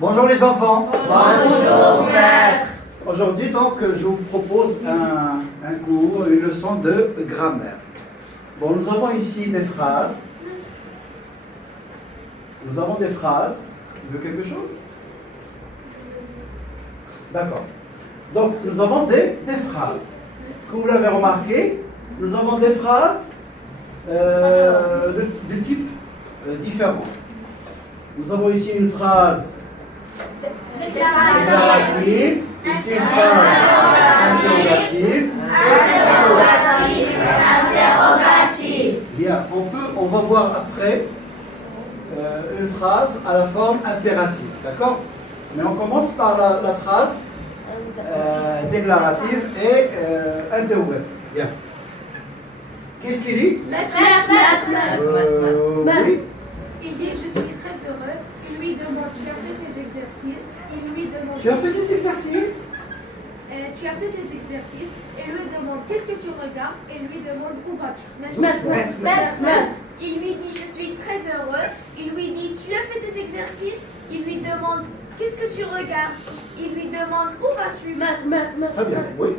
Bonjour les enfants. Bonjour maître. Aujourd'hui donc je vous propose un cours, une leçon de grammaire. Bon, nous avons ici des phrases. Nous avons des phrases. Tu veux quelque chose? D'accord. Donc nous avons des phrases. Comme vous l'avez remarqué, nous avons des phrases de type différent. Nous avons ici une phrase déclarative, ici une phrase interrogative. Bien, on va voir après une phrase à la forme impérative, d'accord? Mais on commence par la phrase déclarative et interrogative. Bien. Qu'est-ce qu'il dit? Oui. Il dit je suis très heureux. Il lui demande tu as fait tes exercices. Il lui demande Tu as fait des exercices? tu as fait tes exercices. Et lui demande qu'est-ce que tu regardes. Et lui demande où vas-tu. Il lui dit je suis très heureux. Il lui dit tu as fait tes exercices. Il lui demande qu'est-ce que tu regardes. Il lui demande où vas-tu. Très bien, oui.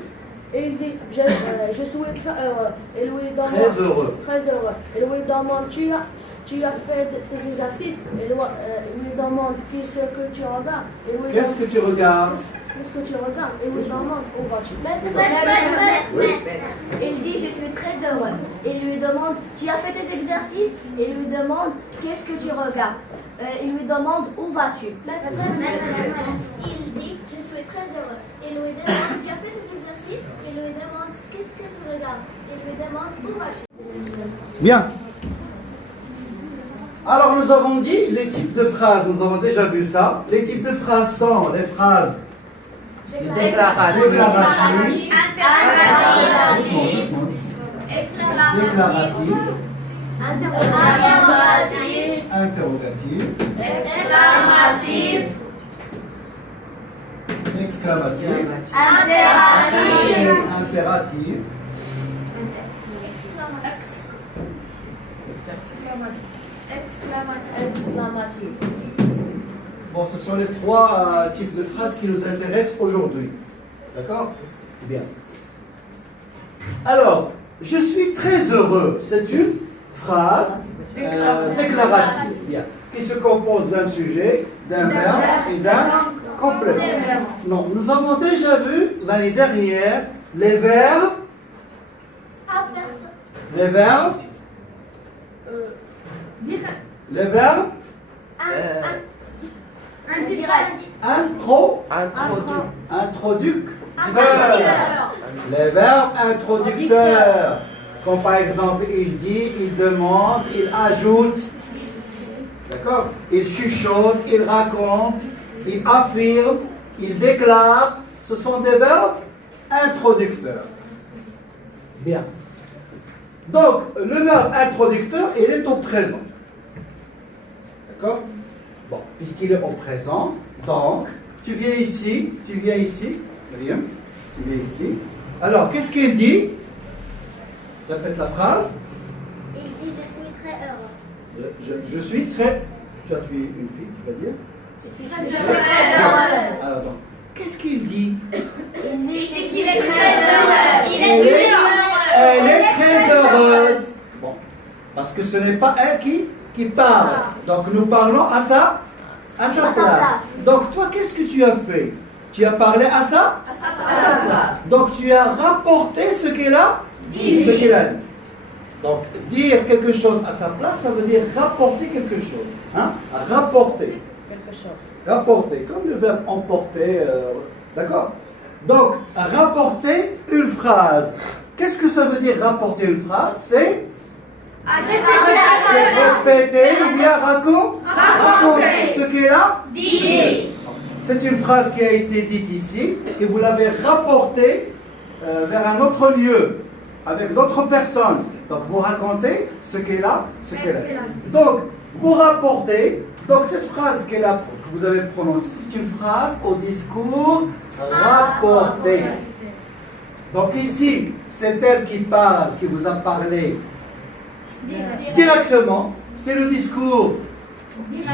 Et il dit je suis très heureux. Et lui demande Très heureux. Très heureux. Et lui demande tu as fait tes exercices. Et lui demande qu'est-ce que tu regardes. Qu'est-ce que tu regardes? Qu'est-ce que tu regardes? Et lui demande où vas-tu. Il dit je suis très heureux. Il lui demande tu as fait tes exercices. Et il lui demande qu'est-ce que tu regardes. Il lui demande où vas-tu. Il dit je suis très heureux. Il lui demande tu as fait tes exercices. Il lui demande qu'est-ce que tu regardes. Il lui demande où vas-tu. Bien. Alors nous avons dit les types de phrases, nous avons déjà vu ça. Les types de phrases sont les phrases déclaratives, Interrogative. déclaratives, Interrogative. interrogatives, Exclamative. exclamatives, Impérative. impératives. Exclamative. Bon, ce sont les trois types de phrases qui nous intéressent aujourd'hui. D'accord? Bien. Alors, je suis très heureux. C'est une phrase déclarative. Bien. Qui se compose d'un sujet, d'un verbe et d'un complément. Non, nous avons déjà vu l'année dernière les verbes. Les verbes. Les verbes. Introducteurs. Les verbes introducteurs. Comme par exemple, il dit, il demande, il ajoute. D'accord? Il chuchote, il raconte, il affirme, il déclare. Ce sont des verbes introducteurs. Bien. Donc, le verbe introducteur, il est au présent. D'accord? Bon, puisqu'il est au présent, donc, tu viens ici, Myriam, tu viens ici. Alors, qu'est-ce qu'il dit? Répète la phrase. Il dit je suis très heureux. Je suis très... Tu es une fille, tu vas dire? Je suis très heureuse. Alors, attends. Qu'est-ce qu'il dit? Il dit qu'il est très heureux. Il est très heureux. Elle est très heureuse. Bon, parce que ce n'est pas elle qui parle. Donc, nous parlons à sa place. Donc, toi, qu'est-ce que tu as fait? Tu as parlé à sa place. Donc, tu as rapporté ce qu'elle a dit. Donc, dire quelque chose à sa place, ça veut dire rapporter quelque chose. Hein? Rapporter. Quelque chose. Rapporter, comme le verbe emporter. D'accord? Donc, rapporter une phrase. Qu'est-ce que ça veut dire rapporter une phrase? C'est répéter ou bien raconter ce qu'elle a dit. C'est une phrase qui a été dite ici et vous l'avez rapportée vers un autre lieu, avec d'autres personnes. Donc vous racontez ce qu'elle a dit. Donc, vous rapportez. Donc cette phrase que vous avez prononcée, c'est une phrase au discours rapporté. Donc ici, c'est elle qui parle, qui vous a parlé directement. C'est le discours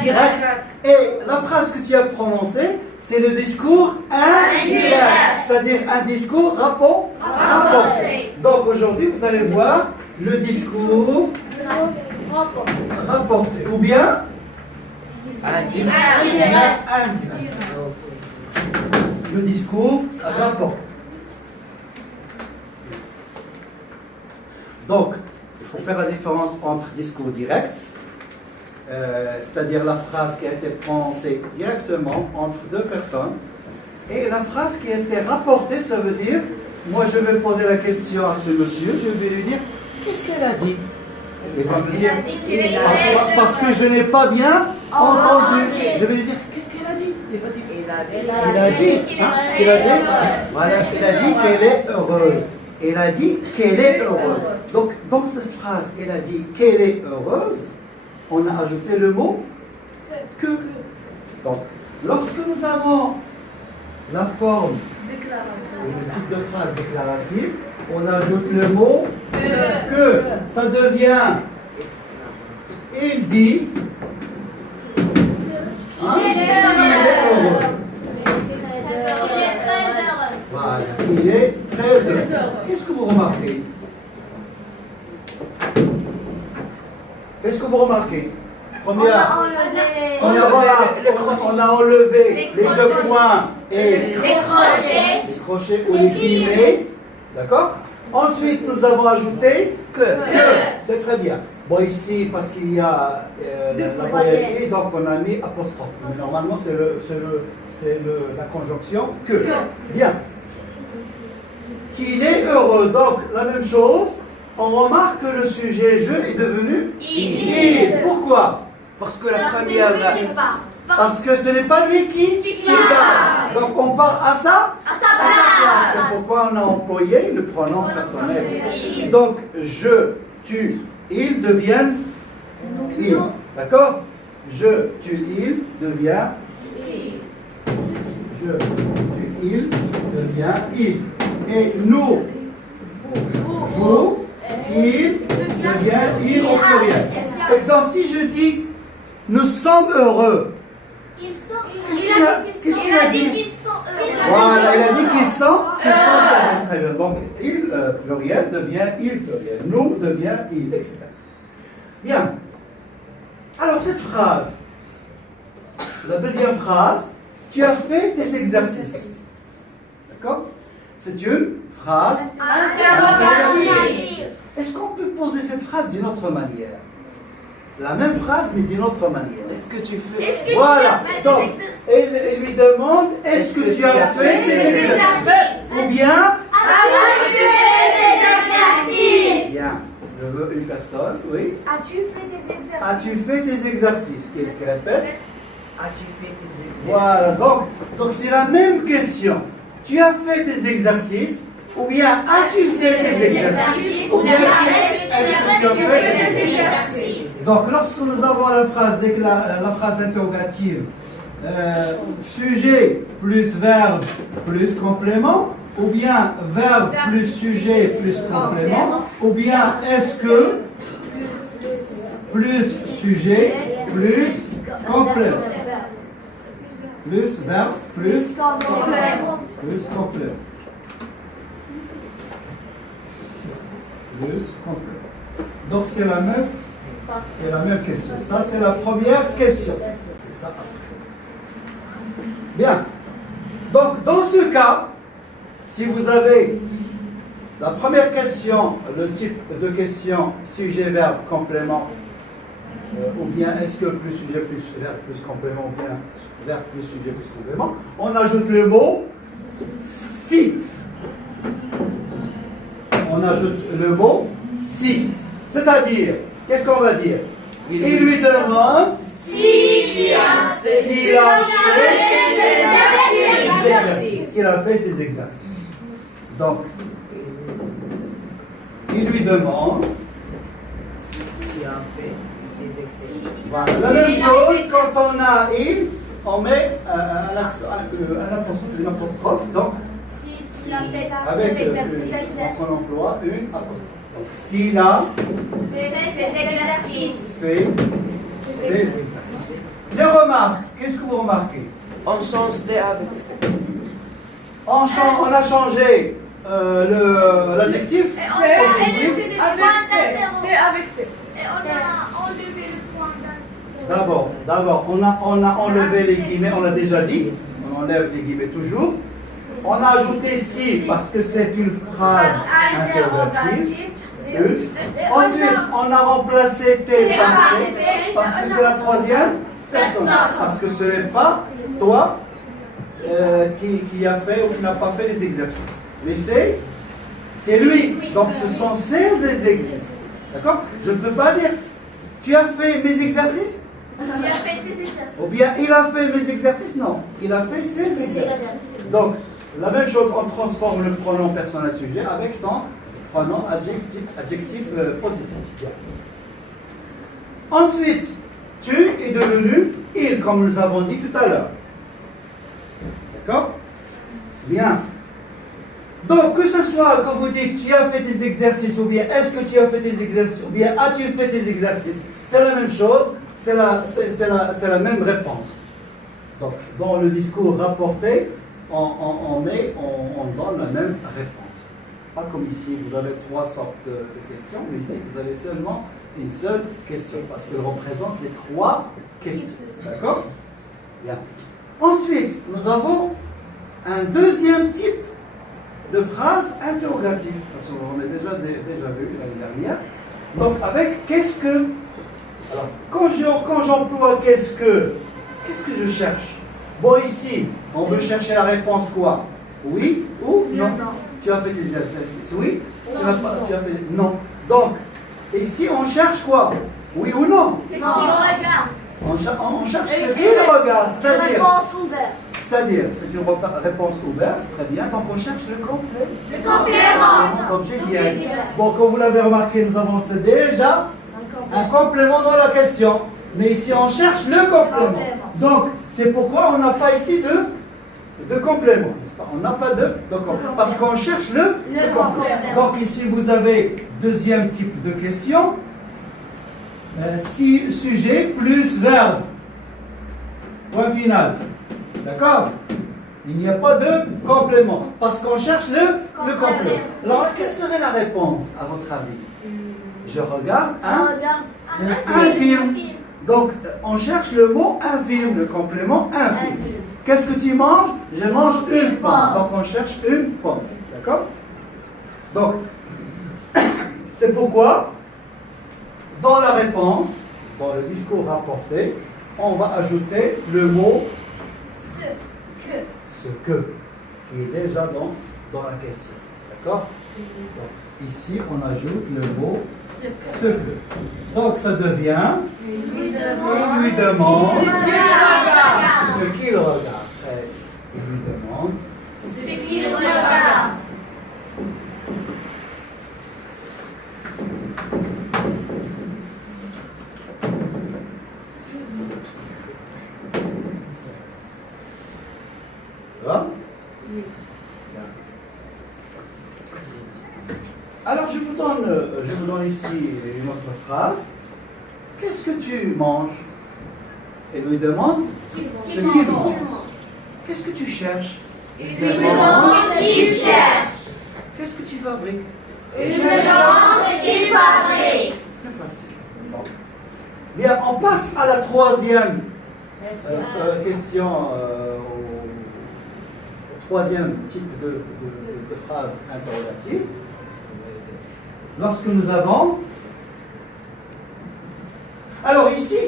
direct Et la phrase que tu as prononcée, c'est le discours indirects, c'est-à-dire un discours rapporté. Donc aujourd'hui, vous allez voir le discours rapporté, ou bien indirect. Le discours rapporté. Donc, il faut faire la différence entre discours direct, c'est-à-dire la phrase qui a été prononcée directement entre deux personnes, et la phrase qui a été rapportée, ça veut dire, moi je vais poser la question à ce monsieur, je vais lui dire, qu'est-ce qu'elle a dit? Il va me dire, parce que je n'ai pas bien entendu. Je vais lui dire, qu'est-ce qu'elle a dit? Il va dire, il a dit, voilà, il a dit qu'elle est heureuse. Elle a dit qu'elle est heureuse. Donc, dans cette phrase, elle a dit qu'elle est heureuse, on a ajouté le mot que. Donc, lorsque nous avons la forme, le type de phrase déclarative, on ajoute le mot que. Ça devient il dit. Hein, il est heureux. Voilà, il est très heureux. Qu'est-ce que vous remarquez? Qu'est-ce que vous remarquez? Premièrement, on a enlevé les deux points et les crochets ou les guillemets. D'accord? Ensuite, nous avons ajouté que. C'est très bien. Bon, ici, parce qu'il y a la voyelle, donc on a mis apostrophe. Mais normalement, c'est la conjonction que. Bien. Qu'il est heureux. Donc, la même chose, on remarque que le sujet je est devenu il. Pourquoi? Parce que la première... Parce que ce n'est pas lui qui parle. Donc, on parle à sa place. C'est pourquoi on a employé le pronom personnel. Donc, je, tu, ils deviennent il. D'accord? Je, tu, il devient je, tu, il devient il. Et nous, vous, il devient il au pluriel. Exemple, si je dis nous sommes heureux. Qu'est-ce qu'il a dit? Voilà, il a dit qu'ils sont heureux. Très bien. Donc, il pluriel devient il pluriel. Nous devient il, etc. Bien. Alors, cette phrase, la deuxième phrase, tu as fait tes exercices. D'accord? C'est une phrase interrogative. Est-ce qu'on peut poser cette phrase d'une autre manière? La même phrase, mais d'une autre manière. Est-ce que tu fais... Voilà. Donc, elle lui demande, est-ce que tu as fait tes exercices? Ou bien, as-tu fait tes exercices? bien, je veux une personne, oui. As-tu fait tes exercices? As-tu fait tes exercices? Qu'est-ce qu'elle répète? As-tu fait tes exercices? Voilà, donc c'est la même question. Tu as fait tes exercices, ou bien as-tu fait tes exercices, ou bien est-ce que tu as fait tes exercices? Donc lorsque nous avons la phrase interrogative, sujet plus verbe plus complément, ou bien verbe plus sujet plus complément, ou bien est-ce que plus sujet plus complément. Plus verbe, plus complément. Plus complément. Plus complément. Donc c'est la même question. Ça c'est la première question. C'est ça. Bien. Donc dans ce cas, si vous avez la première question, le type de question sujet, verbe, complément, ou bien est-ce que plus sujet, plus verbe, plus complément, ou bien verbe, plus sujet, plus complément, on ajoute le mot si. On ajoute le mot si. C'est-à-dire, qu'est-ce qu'on va dire? Il lui demande s'il a fait ses exercices. Donc, il lui demande. Tu as fait des exercices. Voilà. La même chose, quand on a il, on met une apostrophe. Donc, avec on emploie une apostrophe. Donc, s'il a fait ses exercices. Les remarques, qu'est-ce que vous remarquez? On change D avec C. On a changé l'adjectif possessif. Avec C. T avec C. Et on a enlevé le point d'interrogation. D'abord, on a enlevé les guillemets, on l'a déjà dit. On enlève les guillemets toujours. On a ajouté si parce que c'est une phrase interrogative. Ensuite, on a remplacé T par C parce que c'est la troisième personne. Parce que ce n'est pas toi qui a fait ou qui n'a pas fait les exercices. Mais c'est lui. Donc ce sont ses exercices. D'accord? Je ne peux pas dire tu as fait mes exercices? Tu as fait tes exercices. Ou bien il a fait mes exercices? Non, il a fait ses exercices. Donc la même chose, on transforme le pronom personnel sujet avec son pronom adjectif possessif. Bien. Ensuite, tu es devenu il, comme nous avons dit tout à l'heure. D'accord? Bien. Donc, que ce soit que vous dites tu as fait tes exercices, ou bien est-ce que tu as fait tes exercices, ou bien as-tu fait tes exercices, c'est la même chose, c'est la même réponse. Donc, dans le discours rapporté, on donne la même réponse. Pas comme ici, vous avez 3 sortes de questions, mais ici, vous avez seulement une seule question, parce qu'elle représente les 3 questions. D'accord? Bien. Ensuite, nous avons un deuxième type de phrase interrogative. Ça, on l'a déjà vu l'année dernière. Donc, avec qu'est-ce que... Alors, quand j'emploie qu'est-ce que je cherche? Bon, ici, on veut chercher la réponse quoi? Oui ou non? Tu as fait tes exercices? Oui? Tu as fait... Non. Donc, ici, on cherche quoi? Oui ou non? Qu'est-ce qu'il regarde? On cherche ce qu'il regarde, c'est-à-dire... Réponse ouverte. C'est-à-dire, c'est une réponse ouverte, c'est très bien. Donc, on cherche le complément. Le complément. L'objet direct. Bon, comme vous l'avez remarqué, nous avons déjà un complément dans la question. Mais ici, on cherche le complément. Donc, c'est pourquoi on n'a pas ici de complément. N'est-ce pas? On n'a pas de complément. Parce qu'on cherche le complément. Donc, ici, vous avez deuxième type de question. Si sujet plus verbe. Point final. D'accord? Il n'y a pas de complément. Parce qu'on cherche le complément. Alors, quelle serait la réponse, à votre avis? Je regarde un film. Donc, on cherche le mot un film, le complément un film. Qu'est-ce que tu manges? Je mange une pomme. Donc, on cherche une pomme. D'accord? Donc, c'est pourquoi, dans la réponse, dans le discours rapporté, on va ajouter le mot ce que, qui est déjà dans la question. D'accord? Donc, ici, on ajoute le mot ce que. Donc, ça devient il lui demande ce qu'il regarde. Il lui demande Ce qu'il regarde. Ça va? Oui. Alors, je vous donne ici une autre phrase. Qu'est-ce que tu manges? Elle lui demande ce qu'il mange. Qu'est-ce que tu cherches? Il lui demande ce qu'il cherche. Qu'est-ce que tu fabriques? Il lui demande ce qu'il fabrique. Très facile. Bon. Bien, on passe à la troisième question, au troisième type de phrase interrogative. Lorsque nous avons... Alors ici,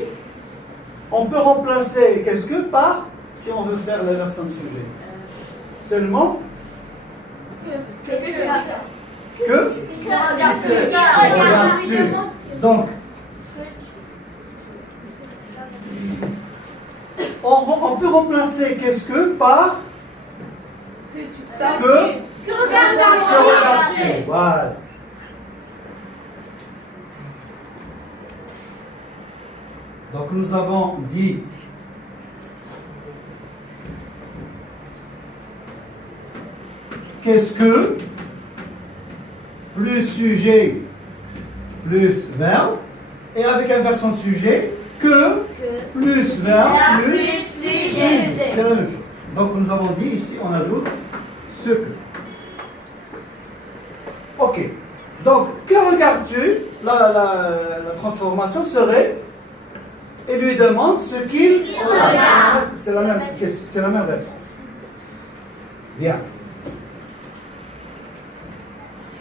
on peut remplacer qu'est-ce que par, si on veut faire la version de sujet. Seulement que regardes-tu. Donc, on peut remplacer qu'est-ce que par que regardes-tu. Voilà. Donc nous avons dit qu'est-ce que plus sujet plus verbe et avec inversion de sujet que plus verbe plus la même chose. Donc nous avons dit ici, on ajoute ce que. Ok. Donc, que regardes-tu? La transformation serait, il lui demande ce qu'il regarde. C'est la même question, c'est la même réponse. Bien.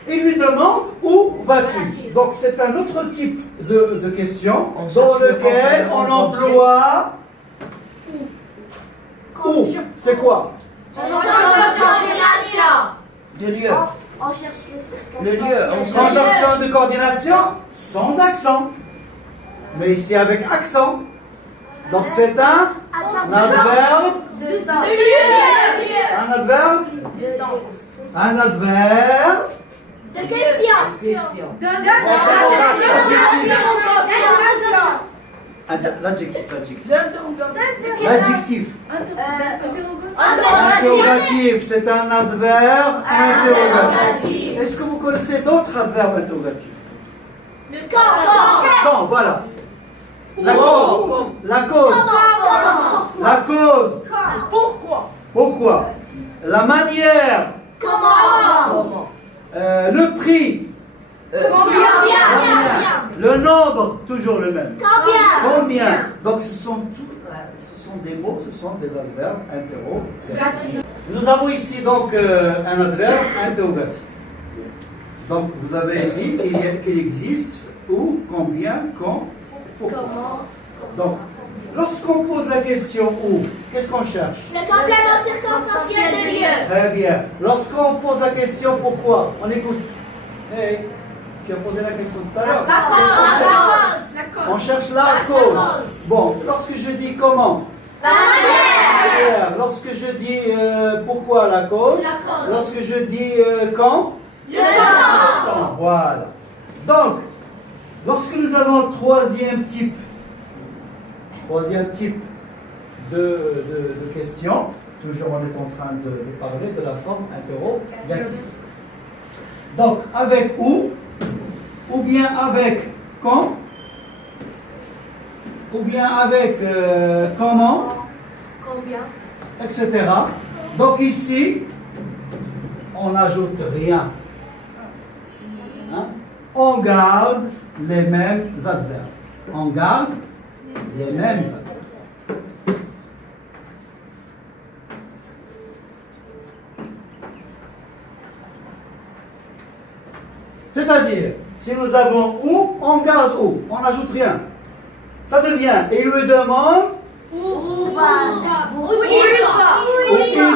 Il lui demande où vas-tu? Donc c'est un autre type de question On dans cherche le lequel on complément emploie où. C'est quoi? De lieu. On cherche Le lieu, on cherche. Conjonction de coordination sans accent. Mais ici avec accent. Donc c'est un adverbe. Un adverbe. Un adverbe. De question. L'adjectif. Interrogatif. L'adjectif. Interrogatif, c'est un adverbe interrogatif. Est-ce que vous connaissez d'autres adverbes interrogatifs? Quand, voilà. La cause. La cause. La cause. Pourquoi? Pourquoi? La manière. Comment? Le prix. Combien? Le nombre, toujours le même. Combien? Combien? Donc ce sont des mots, ce sont des adverbes interrogatifs. Nous avons ici donc un adverbe interrogatif. Donc vous avez dit qu'il existe où, combien, quand, pourquoi. Donc lorsqu'on pose la question où, qu'est-ce qu'on cherche? Le complément circonstanciel de lieu. Très bien. Lorsqu'on pose la question pourquoi, on écoute. Hey, tu as posé la question tout à l'heure. On cherche la cause. Bon, lorsque je dis comment? La manière. Lorsque je dis pourquoi la cause? Lorsque je dis quand? Le temps. Voilà. Donc, lorsque nous avons troisième type de question, toujours on est en train de parler de la forme interrogative. Donc, avec où, ou bien avec quand, ou bien avec comment, etc. Donc ici, on n'ajoute rien. Hein? On garde les mêmes adverbes. On garde les mêmes adverbes. C'est-à-dire, si nous avons où, on garde où, on n'ajoute rien. Ça devient, il lui demande Où il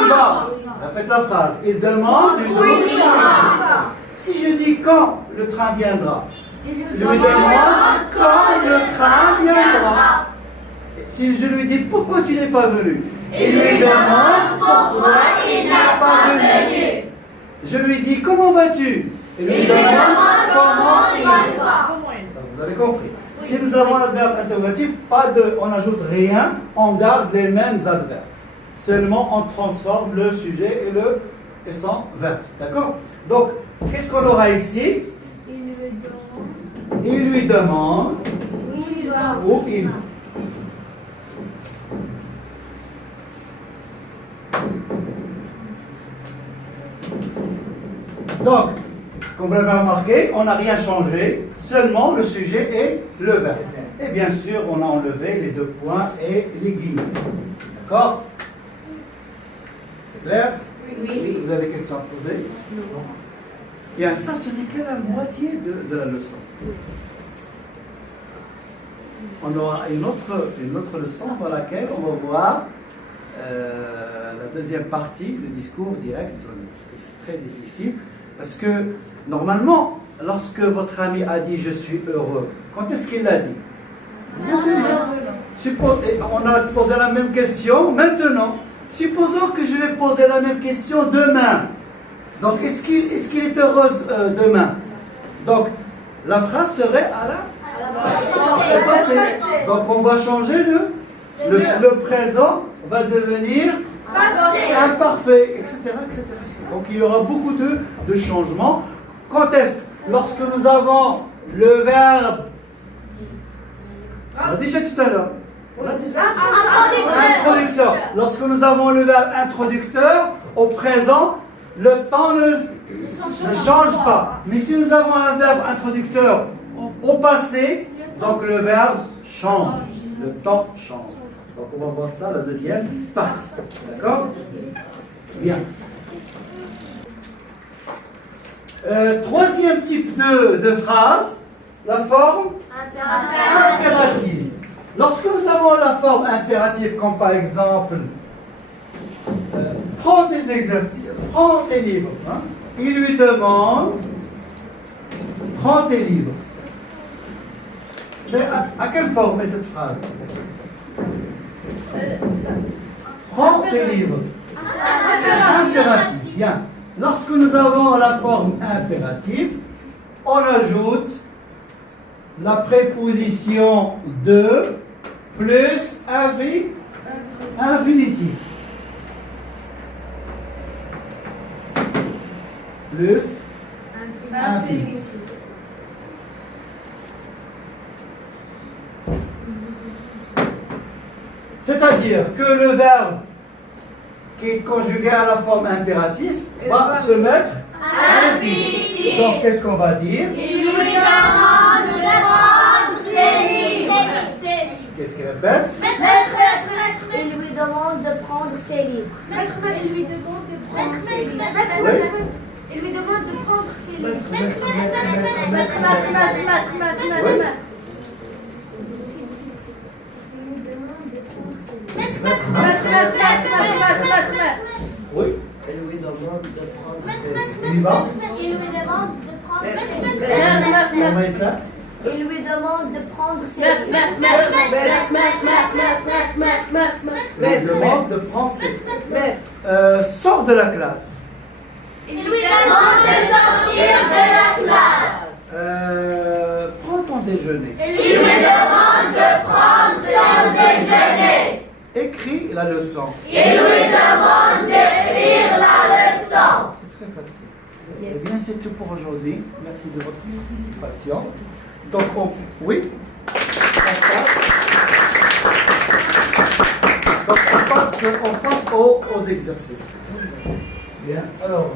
va. Répète la phrase. Il demande Où il va. Si je dis quand le train viendra, il lui demande quand le train viendra. Si je lui dis pourquoi tu n'es pas venu, il lui demande pourquoi il n'est pas venu. Je lui dis comment vas-tu, il lui demande comment il va. Vous avez compris. Si nous avons un adverbe interrogatif, on n'ajoute rien, on garde les mêmes adverbes. Seulement on transforme le sujet et son verbe. D'accord? Donc, qu'est-ce qu'on aura ici? Il lui demande où il va. Donc, comme vous l'avez remarqué, on n'a rien changé, seulement le sujet et le verbe. Et bien sûr, on a enlevé les deux points et les guillemets. D'accord? C'est clair? Oui. Vous avez des questions à poser? Non. Bien, ça, ce n'est que la moitié de la leçon. On aura une autre leçon dans laquelle on va voir la deuxième partie, le discours direct, parce que c'est très difficile. Parce que, normalement, lorsque votre ami a dit « je suis heureux », quand est-ce qu'il l'a dit? Maintenant. On a posé la même question maintenant. Supposons que je vais poser la même question demain. Donc, est-ce qu'il est heureux demain? Donc, la phrase serait à la passé. Donc, on va changer le présent va devenir imparfait, etc., etc. Donc, il y aura beaucoup de changements. Quand est-ce? Lorsque nous avons le verbe, on l'a déjà tout à l'heure, Introducteur. Lorsque nous avons le verbe introducteur, au présent, le temps ne change pas. Mais si nous avons un verbe introducteur au passé, donc le verbe change. Le temps change. Donc on va voir ça, la deuxième partie. D'accord? Bien. Troisième type de phrase, la forme impérative. Lorsque nous avons la forme impérative, comme par exemple, prends tes exercices, prends tes livres. Hein, il lui demande, prends tes livres. C'est à quelle forme est cette phrase? Prends tes livres. Impératif. Bien. Lorsque nous avons la forme impérative, on ajoute la préposition de plus infinitif. Plus infinitif. C'est-à-dire que le verbe qui est conjugué à la forme impérative va se mettre à l'infinitif. Donc, qu'est-ce qu'on va dire? Il lui demande de prendre ses livres. Qu'est-ce qu'il répète? Il lui demande de prendre ses livres. Il lui demande de prendre ses livres. Oui. Il lui demande de prendre ses livres. Oui. Elle lui demande de prendre Il y va. Il lui demande de prendre Comment est ça? Il lui demande de prendre ses livres. Il demande de prendre ses... sors de la classe. Il lui demande de sortir de la classe. Prends ton déjeuner. Il lui demande de prendre son déjeuner. Écris la leçon. Il lui demande d'écrire la leçon. C'est très facile. Eh bien, c'est tout pour aujourd'hui. Merci de votre participation. Donc, oui. Donc, on passe aux exercices. Bien. Alors.